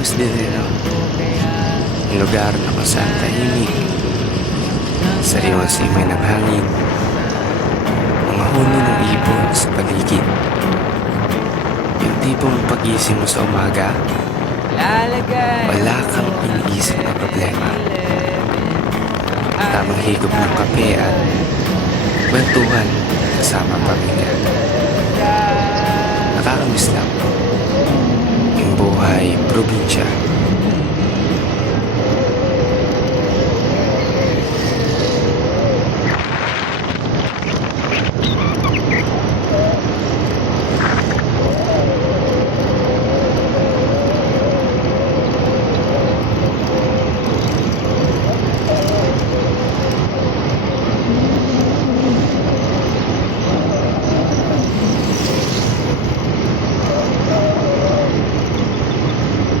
Nakakamiss din yung lugar na kung saan tahimik, sariwang simay ng hangin, mga huni ng ibon sa paligid. Yung tipong pag-isip mo sa umaga, wala kang iniisip na problema. Tamang higop ng kape at kwentuhan kasama ang pamilya. Nakakamiss lang yung buhay probinsya.